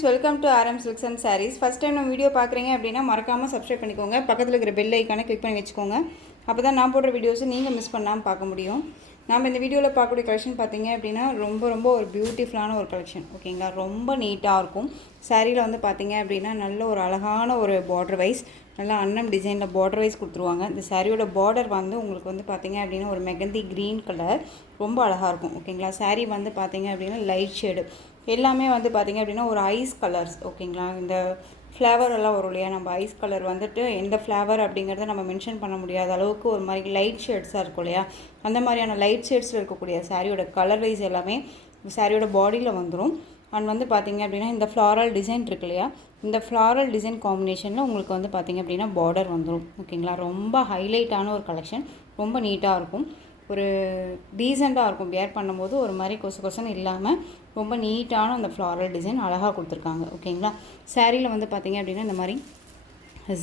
Friends, welcome to RM silks and sarees. First time நம்ம video பார்க்குறீங்க அப்படின்னா மறக்காமல் சப்ஸ்கிரைப் பண்ணிக்கோங்க. பக்கத்தில் இருக்கிற பெல் ஐக்கானை கிளிக் பண்ணி வச்சுக்கோங்க. அப்போ தான் நான் போடுற வீடியோஸை நீங்கள் மிஸ் பண்ணாமல் பார்க்க முடியும். நம்ம இந்த வீடியோவில் பார்க்கக்கூடிய கலெக்ஷன் பார்த்தீங்க அப்படின்னா ரொம்ப ஒரு பியூட்டிஃபுல்லான ஒரு கலெக்ஷன். ஓகேங்களா, ரொம்ப நீட்டாக இருக்கும். சாரியில் வந்து பார்த்தீங்க அப்படின்னா நல்ல ஒரு அழகான ஒரு பார்டர் வைஸ், நல்லா அன்னம் டிசைனில் பார்டர் வைஸ் கொடுத்துருவாங்க. இந்த சாரியோட பார்டர் வந்து உங்களுக்கு வந்து பார்த்தீங்க அப்படின்னா ஒரு மெகந்தி க்ரீன் கலர், ரொம்ப அழகாக இருக்கும். ஓகேங்களா, சாரீ வந்து பார்த்தீங்க அப்படின்னா லைட் ஷேடு எல்லாமே வந்து பார்த்திங்க அப்படின்னா ஒரு ஐஸ் கலர்ஸ். ஓகேங்களா, இந்த ஃப்ளேவர் எல்லாம் வரும் இல்லையா, நம்ம ஐஸ் கலர் வந்துட்டு எந்த ஃப்ளேவர் அப்படிங்கிறத நம்ம மென்ஷன் பண்ண முடியாத அளவுக்கு ஒரு மாதிரி லைட் ஷேட்ஸாக இருக்கும் இல்லையா, அந்த மாதிரியான லைட் ஷேட்ஸில் இருக்கக்கூடிய சாரியோட கலர் வைஸ் எல்லாமே சாரியோட பாடியில் வந்துடும். அண்ட் வந்து பார்த்திங்க அப்படின்னா இந்த ஃப்ளாரல் டிசைன் இருக்கு இல்லையா, இந்த ஃப்ளாரல் டிசைன் காம்பினேஷனில் உங்களுக்கு வந்து பார்த்திங்க அப்படின்னா பார்டர் வந்துடும். ஓகேங்களா, ரொம்ப ஹைலைட்டான ஒரு கலெக்ஷன், ரொம்ப நீட்டாக இருக்கும், ஒரு டீசெண்டாக இருக்கும். வேர் பண்ணும்போது ஒரு மாதிரி கொசன்னு இல்லாமல் ரொம்ப நீட்டான அந்த ஃப்ளாரல் டிசைன் அழகாக கொடுத்துருக்காங்க. ஓகேங்களா, சாரியில் வந்து பார்த்திங்க அப்படின்னா இந்த மாதிரி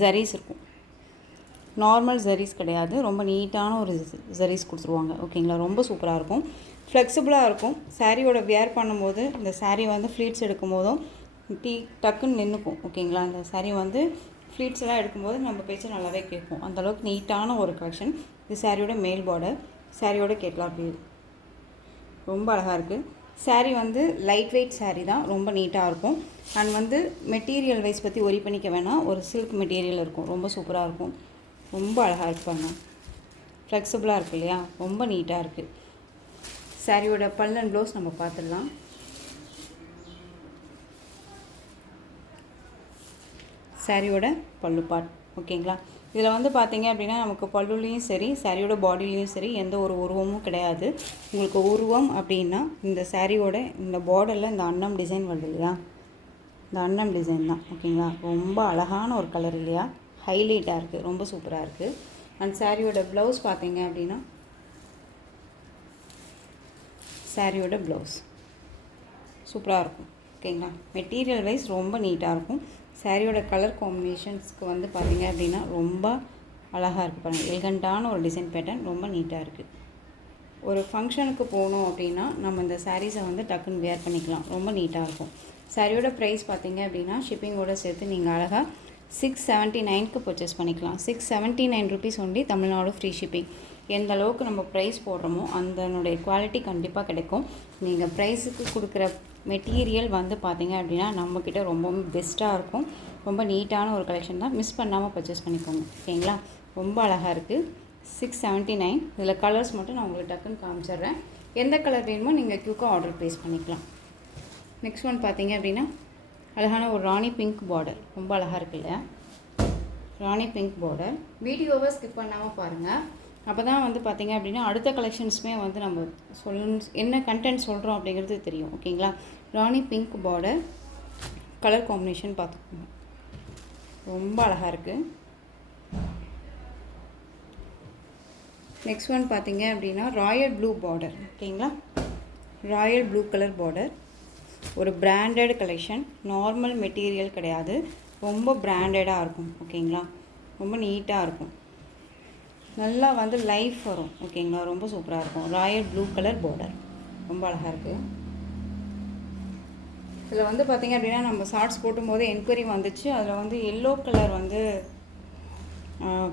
ஜரீஸ் இருக்கும். நார்மல் ஜரீஸ் கிடையாது, ரொம்ப நீட்டான ஒரு ஜரீஸ் கொடுத்துருவாங்க. ஓகேங்களா, ரொம்ப சூப்பராக இருக்கும், ஃப்ளெக்சிபிளாக இருக்கும். சாரியோட வேர் பண்ணும்போது இந்த சாரீ வந்து ஃப்ளீட்ஸ் எடுக்கும் போதும் டக்குன்னு நின்றுக்கும். ஓகேங்களா, இந்த சாரீ வந்து ஃப்ளீட்ஸ் எல்லாம் எடுக்கும்போது நம்ம பேச்சு நல்லாவே கேட்கும். அந்தளவுக்கு நீட்டான ஒரு கலெக்ஷன். இது சாரியோட மேல் பார்டர், சாரியோட கேட்கலாம் அப்படி ரொம்ப அழகாக இருக்குது. சாரீ வந்து லைட் வெயிட் சாரீ தான், ரொம்ப நீட்டாக இருக்கும். அண்ட் வந்து மெட்டீரியல் வைஸ் பற்றி ஒரி பண்ணிக்க வேணாம், ஒரு சில்க் மெட்டீரியல் இருக்கும், ரொம்ப சூப்பராக இருக்கும், ரொம்ப அழகாக இருப்பாங்க, ஃப்ளெக்சிபிளாக இருக்குது இல்லையா, ரொம்ப நீட்டாக இருக்குது. சாரியோட பல் அண்ட் ப்ளவுஸ் நம்ம பார்த்துடலாம். சாரியோட பல்லு பார்ட். ஓகேங்களா, இதில் வந்து பார்த்தீங்க அப்படின்னா நமக்கு பல்லுலேயும் சரி சாரியோட பாடிலையும் சரி எந்த ஒரு உருவமும் கிடையாது. உங்களுக்கு உருவம் அப்படின்னா இந்த சாரியோட இந்த பார்டரில் இந்த அன்னம் டிசைன் வருது இல்லையா, இந்த அன்னம் டிசைன் தான். ஓகேங்களா, ரொம்ப அழகான ஒரு கலர் இல்லையா, ஹைலைட்டாக இருக்குது, ரொம்ப சூப்பராக இருக்குது. அண்ட் சாரியோட ப்ளவுஸ் பார்த்தீங்க அப்படின்னா சாரியோட ப்ளவுஸ் சூப்பராக இருக்கும். ஓகேங்களா, மெட்டீரியல் வைஸ் ரொம்ப நீட்டாக இருக்கும். சாரியோட கலர் காம்பினேஷன்ஸ்க்கு வந்து பார்த்திங்க அப்படின்னா ரொம்ப அழகாக இருக்குது. பாருங்கள், எலிகண்டான ஒரு டிசைன் பேட்டர்ன், ரொம்ப நீட்டாக இருக்குது. ஒரு ஃபங்க்ஷனுக்கு போகணும் அப்படின்னா நம்ம இந்த சாரீஸை வந்து டக்குன்னு வேர் பண்ணிக்கலாம், ரொம்ப நீட்டாக இருக்கும். சாரியோட ப்ரைஸ் பார்த்திங்க அப்படின்னா ஷிப்பிங்கோடு சேர்த்து நீங்கள் அழகாக 679க்கு பர்ச்சேஸ் பண்ணிக்கலாம். 679 rupees only, Tamil Nadu free shipping. எந்த அளவுக்கு நம்ம ப்ரைஸ் போடுறோமோ அதனுடைய குவாலிட்டி கண்டிப்பாக கிடைக்கும். நீங்கள் ப்ரைஸுக்கு கொடுக்குற மெட்டீரியல் வந்து பார்த்திங்க அப்படின்னா நம்மக்கிட்ட ரொம்பவும் பெஸ்ட்டாக இருக்கும். ரொம்ப நீட்டான ஒரு கலெக்ஷன் தான், மிஸ் பண்ணாமல் பர்ச்சேஸ் பண்ணிக்கோங்க. ஓகேங்களா, ரொம்ப அழகாக இருக்குது. 679. இதில் கலர்ஸ் மட்டும் நான் உங்களுக்கு டக்குன்னு காமிச்சிட்றேன். எந்த கலர் வேணுமோ நீங்கள் க்யூக்காக ஆர்டர் ப்ளேஸ் பண்ணிக்கலாம். நெக்ஸ்ட் ஒன் பார்த்திங்க அப்படின்னா அழகான ஒரு ராணி பிங்க் பார்டர், ரொம்ப அழகாக இருக்குது இல்லையா, ராணி பிங்க் பார்டர். வீடியோவை ஸ்கிப் பண்ணாமல் பாருங்கள், அப்போ தான் வந்து பார்த்திங்க அப்படின்னா அடுத்த கலெக்ஷன்ஸுமே வந்து நம்ம என்ன கண்டென்ட் சொல்கிறோம் அப்படிங்கிறது தெரியும். ஓகேங்களா, ராணி பிங்க் பார்டர் கலர் காம்பினேஷன் பார்த்துக்கோங்க, ரொம்ப அழகாக இருக்குது. நெக்ஸ்ட் ஒன் பார்த்திங்க அப்படின்னா ராயல் ப்ளூ பார்டர். ஓகேங்களா, ராயல் ப்ளூ கலர் பார்டர், ஒரு பிராண்டட் கலெக்ஷன், நார்மல் மெட்டீரியல் கிடையாது, ரொம்ப பிராண்டடாக இருக்கும். ஓகேங்களா, ரொம்ப நீட்டாக இருக்கும், நல்லா வந்து லைஃப் வரும். ஓகேங்களா, ரொம்ப சூப்பராக இருக்கும். ராயல் ப்ளூ கலர் பார்டர், ரொம்ப அழகாக இருக்குது. இதில் வந்து பார்த்திங்க அப்படின்னா நம்ம ஷார்ட்ஸ் போட்டும்போது என்கொயரி வந்துச்சு, அதில் வந்து எல்லோ கலர் வந்து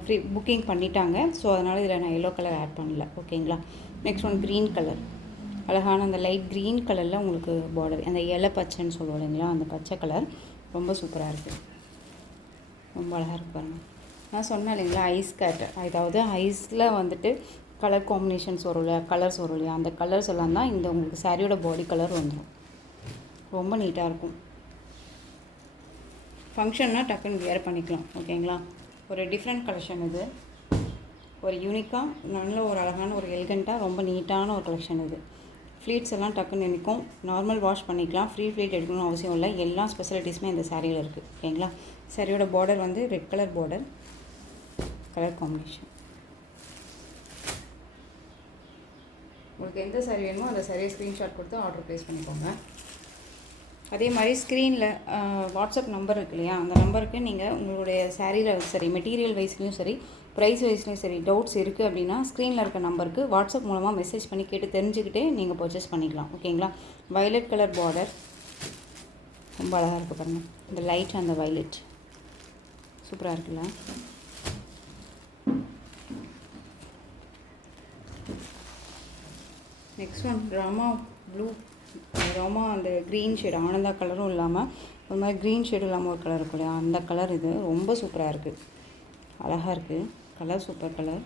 ஃப்ரீ புக்கிங் பண்ணிட்டாங்க. ஸோ அதனால் இதில் நான் எல்லோ கலர் ஆட் பண்ணல. ஓகேங்களா, நெக்ஸ்ட் ஒன் க்ரீன் கலர், அழகான அந்த லைட் க்ரீன் கலரில் உங்களுக்கு பார்டர், அந்த இலை பச்சைன்னு சொல்லுவோம் இல்லைங்களா, அந்த பச்சை கலர் ரொம்ப சூப்பராக இருக்குது, ரொம்ப அழகாக இருக்குது. பாருங்கள், நான் சொன்னேன் இல்லைங்களா ஐஸ் கட், அதாவது ஐஸில் வந்துட்டு கலர் காம்பினேஷன்ஸ் வரும் இல்லையா, கலர்ஸ் வரும் இல்லையா, அந்த கலர்ஸ் எல்லாம் தான் இந்த உங்களுக்கு சாரியோட பாடி கலர் வந்துடும், ரொம்ப நீட்டாக இருக்கும். ஃபங்க்ஷன்னா டக்குன்னு வேர் பண்ணிக்கலாம். ஓகேங்களா, ஒரு டிஃப்ரெண்ட் கலெக்ஷன் இது, ஒரு யூனிக்காக நல்ல ஒரு அழகான ஒரு எலிகண்ட்டாக ரொம்ப நீட்டான ஒரு கலெக்ஷன் இது. ஃப்ளீட்ஸ் எல்லாம் டக்குன்னு நிற்கும், நார்மல் வாஷ் பண்ணிக்கலாம், ஃப்ரீ ஃப்ளீட் எடுக்கணும்னு அவசியம் இல்லை, எல்லா ஸ்பெஷலிட்டிஸுமே இந்த சாரியில் இருக்குது. ஓகேங்களா, சாரியோட பார்டர் வந்து red colour border, colour combination. உங்களுக்கு எந்த சாரீ வேணுமோ அந்த சாரியை ஸ்க்ரீன்ஷாட் கொடுத்து ஆர்டர் ப்ளேஸ் பண்ணிக்கோங்க. அதே மாதிரி ஸ்க்ரீனில் வாட்ஸ்அப் நம்பர் இருக்கு இல்லையா, அந்த நம்பருக்கு நீங்கள் உங்களுடைய சாரியில் சரி மெட்டீரியல் வைஸ்லேயும் சரி ப்ரைஸ் வைஸ்லேயும் சரி டவுட்ஸ் இருக்குது அப்படின்னா ஸ்க்ரீனில் இருக்க நம்பருக்கு வாட்ஸ்அப் மூலமாக மெசேஜ் பண்ணி கேட்டு தெரிஞ்சுக்கிட்டே நீங்கள் பர்ச்சேஸ் பண்ணிக்கலாம். ஓகேங்களா, வயலட் கலர் பார்டர், ரொம்ப அழகாக இருக்குது பாருங்கள். இந்த லைட் அந்த வைலட் சூப்பராக இருக்குல்ல. Next one Rama blue, Rama அந்த க்ரீன் ஷேட், ஆனந்தா கலரும் இல்லாமல் ஒரு மாதிரி க்ரீன் ஷேடும் இல்லாமல் ஒரு கலர் இருக்கும் இல்லையா, அந்த கலர். இது ரொம்ப சூப்பராக இருக்குது, அழகாக இருக்குது கலர், சூப்பர் கலர்.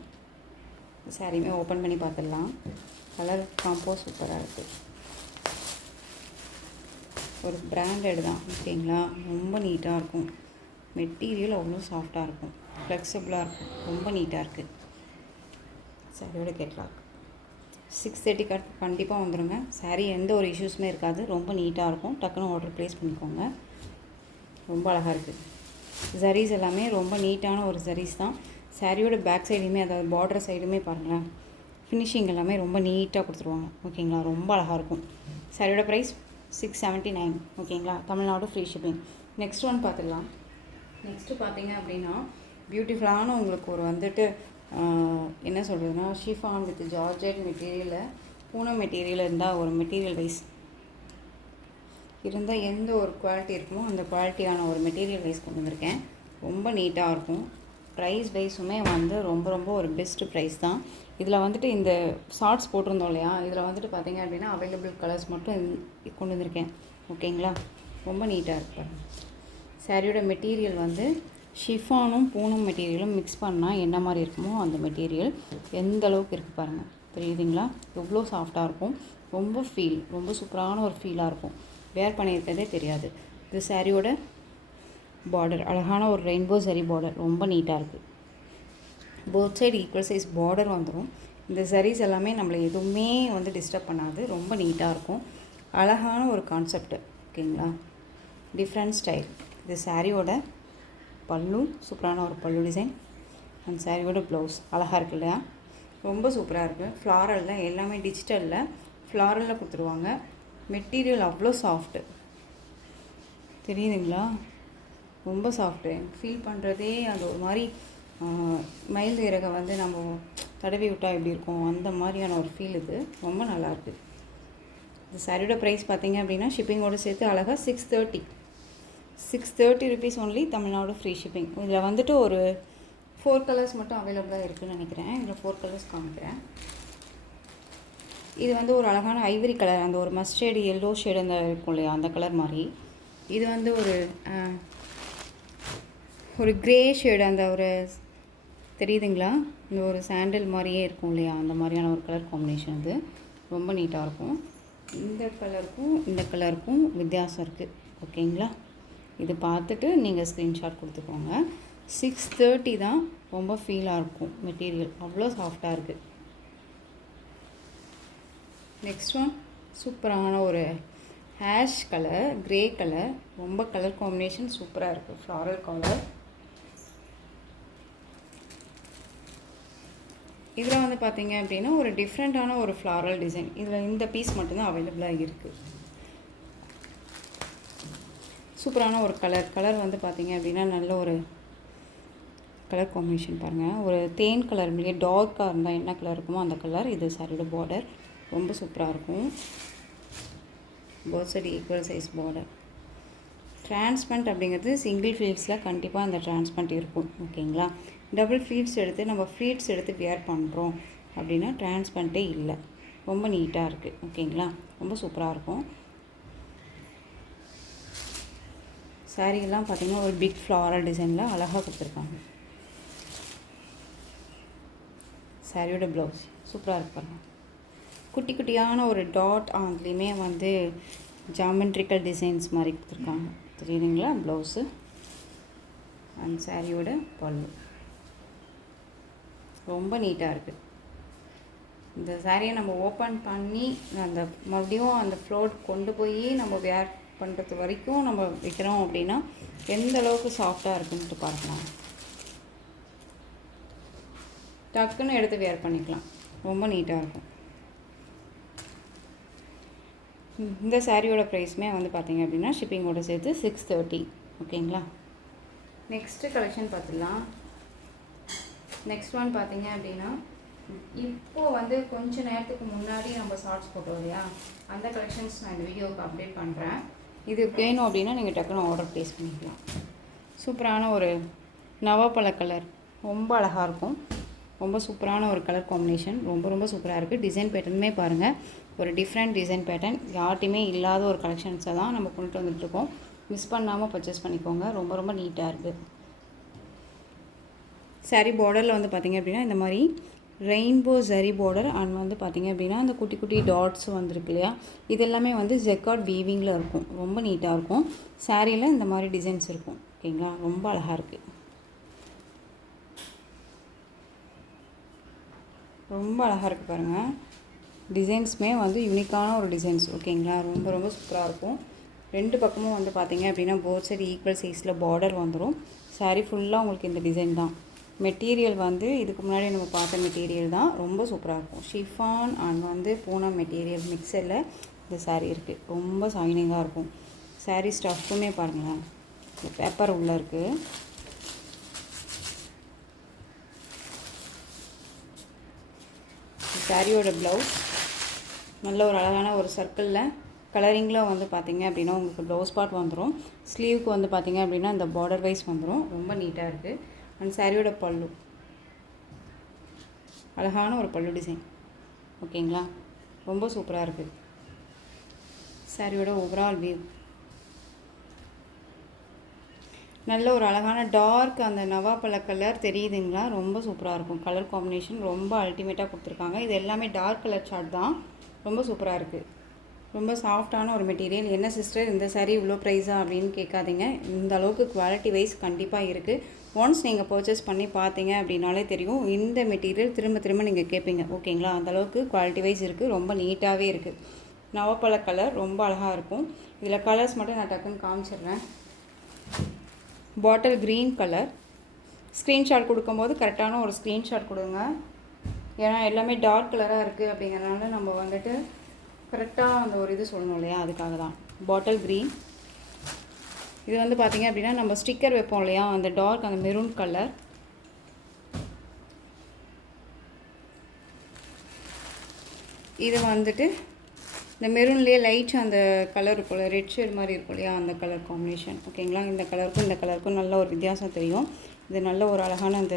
சாரியுமே ஓப்பன் பண்ணி பார்த்துடலாம். கலர் காம்போ சூப்பராக இருக்குது. ஒரு பிராண்டட் தான், ஓகேங்களா. ரொம்ப நீட்டாக இருக்கும். மெட்டீரியல் அவ்வளோ சாஃப்டாக இருக்கும், ஃப்ளெக்சிபிளாக இருக்கும், ரொம்ப நீட்டாக இருக்குது. சாரியோட கேட்லாக் 6:30 கண்டிப்பாக வந்துடுங்க. சாரீ எந்த ஒரு இஷ்யூஸுமே இருக்காது, ரொம்ப நீட்டாக இருக்கும். டக்குன்னு ஆர்டர் ப்ளேஸ் பண்ணிக்கோங்க. ரொம்ப அழகாக இருக்குது. ஜரீஸ் எல்லாமே ரொம்ப நீட்டான ஒரு ஜரீஸ் தான். சாரியோட பேக் சைடுமே, அதாவது பார்டர் சைடுமே பாருங்களேன், ஃபினிஷிங் எல்லாமே ரொம்ப நீட்டாக கொடுத்துருவாங்க, ஓகேங்களா. ரொம்ப அழகாக இருக்கும். சாரியோட ப்ரைஸ் 679, ஓகேங்களா. Tamil Nadu free shipping. Next one பார்த்துடலாம். நெக்ஸ்ட்டு பார்த்தீங்க அப்படின்னா பியூட்டிஃபுல்லான உங்களுக்கு ஒரு வந்துட்டு என்ன சொல்கிறதுனா, ஷிஃபான் வித் ஜார்ஜெட் மெட்டீரியலில், பூனம் மெட்டீரியல் இருந்தால் ஒரு மெட்டீரியல் வைஸ் இருந்தால் எந்த ஒரு குவாலிட்டி இருக்குமோ அந்த குவாலிட்டியான ஒரு மெட்டீரியல் வைஸ் கொண்டு வந்திருக்கேன். ரொம்ப நீட்டாக இருக்கும். ப்ரைஸ் வைஸுமே வந்து ரொம்ப ரொம்ப ஒரு பெஸ்ட்டு ப்ரைஸ் தான். இதில் வந்துட்டு இந்த ஷார்ட்ஸ் போட்டிருந்தோம் இல்லையா, இதில் வந்துட்டு பார்த்திங்க அப்படின்னா அவைலபிள் கலர்ஸ் மட்டும் கொண்டு வந்திருக்கேன், ஓகேங்களா. ரொம்ப நீட்டாக இருக்கு பாருங்கள். சாரியோட மெட்டீரியல் வந்து ஷிஃபானும் பூனம் மெட்டீரியலும் மிக்ஸ் பண்ணால் என்ன மாதிரி இருக்குமோ அந்த மெட்டீரியல் எந்த அளவுக்கு இருக்குது பாருங்கள், தெரியுதுங்களா. எவ்வளோ சாஃப்டாக இருக்கும். ரொம்ப சூப்பரான ஒரு ஃபீலாக இருக்கும். வேர் பண்ணியிருக்கிறதே தெரியாது. இது சாரியோட பார்டர், அழகான ஒரு ரெயின்போ சரி பார்டர், ரொம்ப நீட்டாக இருக்குது. Both side equal size border வந்துடும். இந்த sarees எல்லாமே நம்மளை எதுவுமே வந்து டிஸ்டர்ப் பண்ணாது, ரொம்ப நீட்டாக இருக்கும். அழகான ஒரு கான்செப்ட், ஓகேங்களா. Different style. இது சாரியோட பல்லு, சூப்பரான ஒரு பல்லு டிசைன். அந்த சாரியோட ப்ளவுஸ் அழகாக இருக்கு இல்லையா, ரொம்ப சூப்பராக இருக்குது. ஃப்ளாரலில் எல்லாமே டிஜிட்டலில் ஃப்ளாரலில் கொடுத்துருவாங்க. மெட்டீரியல் அவ்வளோ சாஃப்ட்டு, தெரியுதுங்களா. ரொம்ப சாஃப்ட்டு. ஃபீல் பண்ணுறதே அது ஒரு மாதிரி மயில் இறகை வந்து நம்ம தடவி விட்டால் எப்படி இருக்கும், அந்த மாதிரியான ஒரு ஃபீல். இது ரொம்ப நல்லாயிருக்கு. இந்த சாரியோட ப்ரைஸ் பார்த்தீங்க அப்படின்னா ஷிப்பிங்கோடு சேர்த்து அழகாக 630 rupees only, Tamil Nadu free shipping. இதில் வந்துட்டு ஒரு 4 கலர்ஸ் மட்டும் அவைலபிளாக இருக்குதுன்னு நினைக்கிறேன். இதில் 4 கலர்ஸ் காமிக்கிறேன். இது வந்து ஒரு அழகான ஐவரி கலர், அந்த ஒரு மஸ்டர்டு எல்லோ ஷேடு அந்த இருக்கும் இல்லையா, அந்த கலர் மாதிரி. இது வந்து ஒரு க்ரே ஷேடு, அந்த ஒரு தெரியுதுங்களா, இந்த ஒரு சாண்டில் மாதிரியே இருக்கும் இல்லையா, அந்த மாதிரியான ஒரு கலர் காம்பினேஷன். இது ரொம்ப நீட்டாக இருக்கும். இந்த கலருக்கும் இந்த கலருக்கும் வித்தியாசம் இருக்குது, ஓகேங்களா. இது பார்த்துட்டு நீங்கள் ஸ்க்ரீன்ஷாட் கொடுத்துக்கோங்க. 630 தான். ரொம்ப ஃபீலாக இருக்கும் மெட்டீரியல், அவ்வளோ சாஃப்டாக இருக்குது. நெக்ஸ்ட் ஒன் சூப்பரான ஒரு ஹேஷ் கலர், க்ரே கலர், ரொம்ப கலர் காம்பினேஷன் சூப்பராக இருக்குது. Floral colour. இதில் வந்து பார்த்தீங்க அப்படின்னா ஒரு டிஃப்ரெண்ட்டான ஒரு ஃப்ளாரல் டிசைன். இதில் இந்த பீஸ் மட்டும்தான் அவைலபிளாக இருக்குது. சூப்பரான ஒரு கலர் வந்து பார்த்தீங்க அப்படின்னா நல்ல ஒரு கலர் காம்பினேஷன் பாருங்கள். ஒரு தேன் கலர் மிக டார்க்காக இருந்தால் என்ன கலர் இருக்குமோ அந்த கலர். இது சாரியோட பார்டர் ரொம்ப சூப்பராக இருக்கும். Both side equal size border. Transparent அப்படிங்கிறது சிங்கிள் ஃப்ளீட்ஸில் கண்டிப்பாக அந்த டிரான்ஸ்பரண்ட் இருக்கும், ஓகேங்களா. டபுள் ஃப்ளீட்ஸ் எடுத்து நம்ம ஃப்ளீட்ஸ் எடுத்து வியர் பண்ணுறோம் அப்படின்னா டிரான்ஸ்பரண்ட்டே இல்லை. ரொம்ப நீட்டாக இருக்குது, ஓகேங்களா. ரொம்ப சூப்பராக இருக்கும். சாரீலாம் பார்த்திங்கன்னா ஒரு பிக் ஃப்ளாரல் டிசைனில் அழகாக கொடுத்துருக்காங்க. சாரியோட ப்ளவுஸ் சூப்பராக இருப்பாங்க. குட்டி குட்டியான ஒரு டாட், அதுலேயுமே வந்து ஜாமெட்ரிக்கல் டிசைன்ஸ் மாதிரி கொடுத்துருக்காங்க, தெரியுதுங்களா. ப்ளவுஸு அண்ட் சாரியோட பல்லு ரொம்ப நீட்டாக இருக்குது. இந்த சாரியை நம்ம ஓப்பன் பண்ணி அந்த மறுபடியும் அந்த ஃப்ளோட் கொண்டு போய் நம்ம வேர் பண்ணுறது வரைக்கும் நம்ம வைக்கிறோம் அப்படின்னா எந்த அளவுக்கு சாஃப்டாக இருக்குன்ட்டு பார்க்கலாம். டக்குன்னு எடுத்து வேர் பண்ணிக்கலாம், ரொம்ப நீட்டாக இருக்கும். இந்த சாரியோட ப்ரைஸுமே வந்து பார்த்திங்க அப்படின்னா ஷிப்பிங்கோட சேர்த்து 630, ஓகேங்களா. நெக்ஸ்ட்டு கலெக்ஷன் பார்த்துடலாம். நெக்ஸ்ட் ஒன் பார்த்திங்க அப்படின்னா இப்போது வந்து கொஞ்சம் நேரத்துக்கு முன்னாடி நம்ம ஷார்ட்ஸ் போட்டோம் இல்லையா, அந்த கலெக்ஷன்ஸ் நான் இந்த வீடியோவுக்கு அப்டேட் பண்ணுறேன். இது வேணும் அப்படின்னா நீங்கள் டக்குன்னு ஆர்டர் ப்ளேஸ் பண்ணிக்கலாம். சூப்பரான ஒரு நவாப்பழ கலர், ரொம்ப அழகாக இருக்கும். ரொம்ப சூப்பரான ஒரு கலர் காம்பினேஷன், ரொம்ப ரொம்ப சூப்பராக இருக்குது. டிசைன் பேட்டர்னுமே பாருங்கள், ஒரு டிஃப்ரெண்ட் டிசைன் பேட்டர்ன், யார்ட்டையுமே இல்லாத ஒரு கலெக்ஷன்ஸை தான் நம்ம கொண்டுட்டு வந்துட்டுருக்கோம். மிஸ் பண்ணாமல் பர்ச்சேஸ் பண்ணிக்கோங்க. ரொம்ப ரொம்ப நீட்டாக இருக்குது. சாரீ பார்டரில் வந்து பார்த்திங்க அப்படின்னா இந்த மாதிரி ரெயின்போ ஜரி பார்டர் அண்ட் வந்து பார்த்திங்க அப்படின்னா அந்த குட்டி குட்டி டாட்ஸ் வந்துருக்கு இல்லையா, இது எல்லாமே வந்து ஜெக்கார்ட் வீவிங்கில் இருக்கும். ரொம்ப நீட்டாக இருக்கும். சாரியில் இந்த மாதிரி டிசைன்ஸ் இருக்கும். ஓகேங்களா, ரொம்ப அழகாக இருக்குது. ரொம்ப அழகாக இருக்குது பாருங்கள். டிசைன்ஸுமே வந்து யூனிக்கான ஒரு டிசைன்ஸ். ஓகேங்களா, ரொம்ப ரொம்ப சூப்பராக இருக்கும். ரெண்டு பக்கமும் வந்து பார்த்திங்க அப்படின்னா போத் சைடு ஈக்குவல் சைஸில் பார்டர் வந்துடும். சாரீ ஃபுல்லாக உங்களுக்கு இந்த டிசைன் தான். மெட்டீரியல் வந்து இதுக்கு முன்னாடி நம்ம பார்த்த மெட்டீரியல் தான். ரொம்ப சூப்பராக இருக்கும். ஷிஃபான் அண்ட் வந்து பூனம் மெட்டீரியல் மிக்சரில் இந்த சாரீ இருக்குது. ரொம்ப ஷைனிங்காக இருக்கும். சாரீ ஸ்டஃப்புமே பாருங்களேன், இந்த பேப்பர் உள்ளே இருக்குது. சாரியோட ப்ளவுஸ் நல்ல ஒரு அழகான ஒரு சர்க்கிளில் கலரிங்கில் வந்து பார்த்திங்க அப்படின்னா உங்களுக்கு ப்ளவுஸ் பார்ட் வந்துடும். ஸ்லீவுக்கு வந்து பார்த்திங்க அப்படின்னா இந்த பார்டர் வைஸ் வந்துடும். ரொம்ப நீட்டாக இருக்குது. அண்ட் சாரியோட பல்லு அழகான ஒரு பல்லு டிசைன். ஓகேங்களா, ரொம்ப சூப்பராக இருக்குது. சாரியோட ஓவரால் வியூ நல்ல ஒரு அழகான டார்க் அந்த நவாப்பழ கலர் தெரியுதுங்களா, ரொம்ப சூப்பராக இருக்கும். கலர் காம்பினேஷன் ரொம்ப அல்டிமேட்டாக கொடுத்துருக்காங்க. இது எல்லாமே டார்க் கலர் சார்ட் தான். ரொம்ப சூப்பராக இருக்குது. ரொம்ப சாஃப்டான ஒரு மெட்டீரியல். என்ன சிஸ்டர் இந்த சாரீ இவ்வளோ ப்ரைஸா அப்படின்னு கேட்காதீங்க. இந்த அளவுக்கு குவாலிட்டி வைஸ் கண்டிப்பாக இருக்குது. ஒன்ஸ் நீங்கள் பர்ச்சேஸ் பண்ணி பார்த்தீங்க அப்படின்னாலே தெரியும், இந்த மெட்டீரியல் திரும்ப திரும்ப நீங்கள் கேட்பீங்க. ஓகேங்களா, அந்தளவுக்கு குவாலிட்டி வைஸ் இருக்குது. ரொம்ப நீட்டாகவே இருக்குது. நவாப்பழ கலர் ரொம்ப அழகாக இருக்கும். இதில் கலர்ஸ் மட்டும் நான் டக்குன்னு காமிச்சிடுறேன். Bottle green colour. ஸ்க்ரீன்ஷாட் கொடுக்கும்போது கரெக்டான ஒரு ஸ்க்ரீன்ஷாட் கொடுங்க. ஏன்னா எல்லாமே டார்க் கலராக இருக்குது அப்படிங்கிறனால நம்ம வந்துட்டு கரெக்டாக அந்த ஒரு இது சொல்லணும் இல்லையா, அதுக்காக தான். Bottle green. இது வந்து பார்த்திங்க அப்படின்னா நம்ம ஸ்டிக்கர் வைப்போம் இல்லையா, அந்த டார்க் அந்த மெரூன் கலர். இது வந்துட்டு இந்த மெரூன்லேயே லைட் அந்த கலர் இருக்கும், ரெட் ஷேட் மாதிரி இருக்கும் இல்லையா, அந்த கலர் காம்பினேஷன். ஓகேங்களா, இந்த கலருக்கும் இந்த கலருக்கும் நல்ல ஒரு வித்தியாசம் தெரியும். இது நல்ல ஒரு அழகான அந்த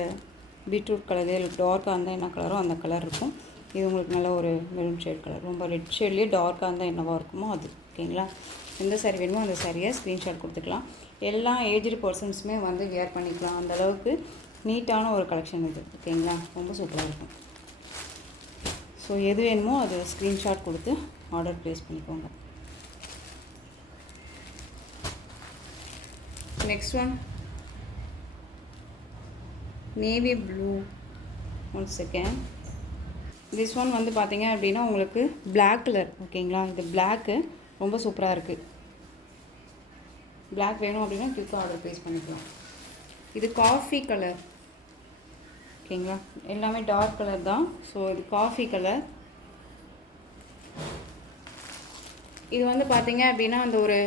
பீட்ரூட் கலரு, டார்க்காக இருந்தால் என்ன கலரோ அந்த கலர் இருக்கும். இது உங்களுக்கு நல்ல ஒரு மெரூன் ஷேட் கலர். ரொம்ப ரெட் ஷேட்லேயே டார்க்காக இருந்தால் என்னவா இருக்குமோ அது. ஓகேங்களா, எந்த சாரீ வேணுமோ அந்த சாரியை ஸ்க்ரீன்ஷாட் கொடுத்துக்கலாம். எல்லா ஏஜ்டு பர்சன்ஸுமே வந்து வியர் பண்ணிக்கலாம். அந்தளவுக்கு நீட்டான ஒரு கலெக்ஷன் இது. ஓகேங்களா, ரொம்ப சூப்பராக இருக்கும். ஸோ எது வேணுமோ அது ஸ்க்ரீன்ஷாட் கொடுத்து ஆர்டர் ப்ளேஸ் பண்ணிக்கோங்க. Next one navy blue. One second. This one வந்து பார்த்திங்க அப்படின்னா உங்களுக்கு பிளாக் கலர். ஓகேங்களா, இது பிளாக்கு ரொம்ப சூப்பராக இருக்குது. பிளாக் வேணும் அப்படின்னா குயிக்காக ஆர்டர் ப்ளேஸ் பண்ணிக்கலாம். இது காஃபி கலர். ஓகேங்களா, எல்லாமே டார்க் கலர் தான். ஸோ இது காஃபி கலர். இது வந்து பார்த்திங்க அப்படின்னா அந்த ஒரு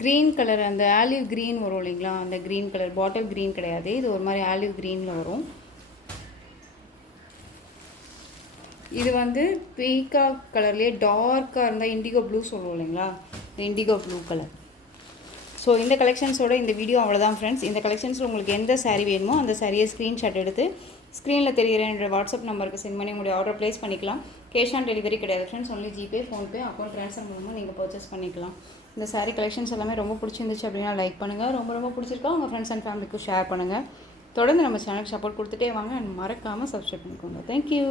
க்ரீன் கலர், அந்த ஆலிவ் க்ரீன் வரும் இல்லைங்களா, அந்த க்ரீன் கலர். பாட்டில் க்ரீன் கிடையாது, இது ஒரு மாதிரி ஆலிவ் க்ரீனில் வரும். இது வந்து பீகாக் கலர்லேயே டார்க்காக இருந்தால் இண்டிகோ ப்ளூ சொல்லுவோம் இல்லைங்களா, இண்டிகோ ப்ளூ கலர். ஸோ இந்த கலெக்ஷன்ஸோட இந்த வீடியோ அவ்வளோதான் ஃப்ரெண்ட்ஸ். இந்த கலெக்ஷன்ஸில் உங்களுக்கு எந்த சாரீ வேணுமோ அந்த சாரியை ஸ்க்ரீன்ஷாட் எடுத்து ஸ்க்ரீனில் தெரிகிற என்னோட வாட்ஸ்அப் நம்பருக்கு சென்ட் பண்ணி உங்களுடைய ஆர்டர் ப்ளேஸ் பண்ணிக்கலாம். கேஷ் ஆன் டெலிவரி கிடையாது friends. Only GPay, PhonePe, account transfer மூலமாக நீங்கள் பர்ச்சேஸ் பண்ணிக்கலாம். இந்த சாரீ கலெக்ஷன்ஸ் எல்லாமே ரொம்ப பிடிச்சிருந்துச்சு அப்படின்னா லைக் பண்ணுங்கள். ரொம்ப ரொம்ப பிடிச்சிருக்கா உங்கள் ஃப்ரெண்ட்ஸ் அண்ட் ஃபேமிலிக்கும் ஷேர் பண்ணுங்கள். தொடர்ந்து நம்ம சேனலுக்கு சப்போர்ட் கொடுத்துட்டே வாங்க. அண்ட் மறக்காமல் சப்ஸ்கிரைப் பண்ணிக்கோங்க. தேங்க்யூ.